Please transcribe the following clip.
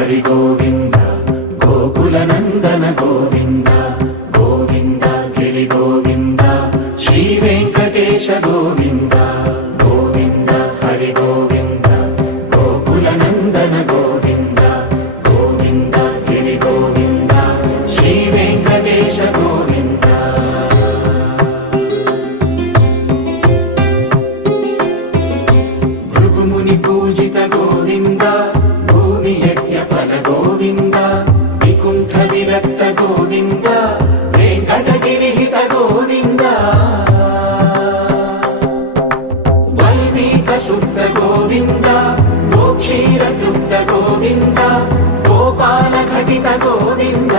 హరి గోవింద గోకుల నందన గోవింద గోవింద గిరి గోవింద శ్రీ వెంకటేశ గోవింద గోవింద హరి గోవింద గోకుల నందన గోవింద గోవింద గిరి గోవింద శ్రీ వెంకటేశ గోవింద భృగుముని పూజిత గోవింద భూమి యజ్ఞ ఫల గోవింద వికుంఠ విరక్త గోవింద వెంకటగిరిహిత గోవింద వల్మీక శుద్ధ గోవింద గోక్షీర తృప్త గోవింద గోపాల ఘటిత గోవింద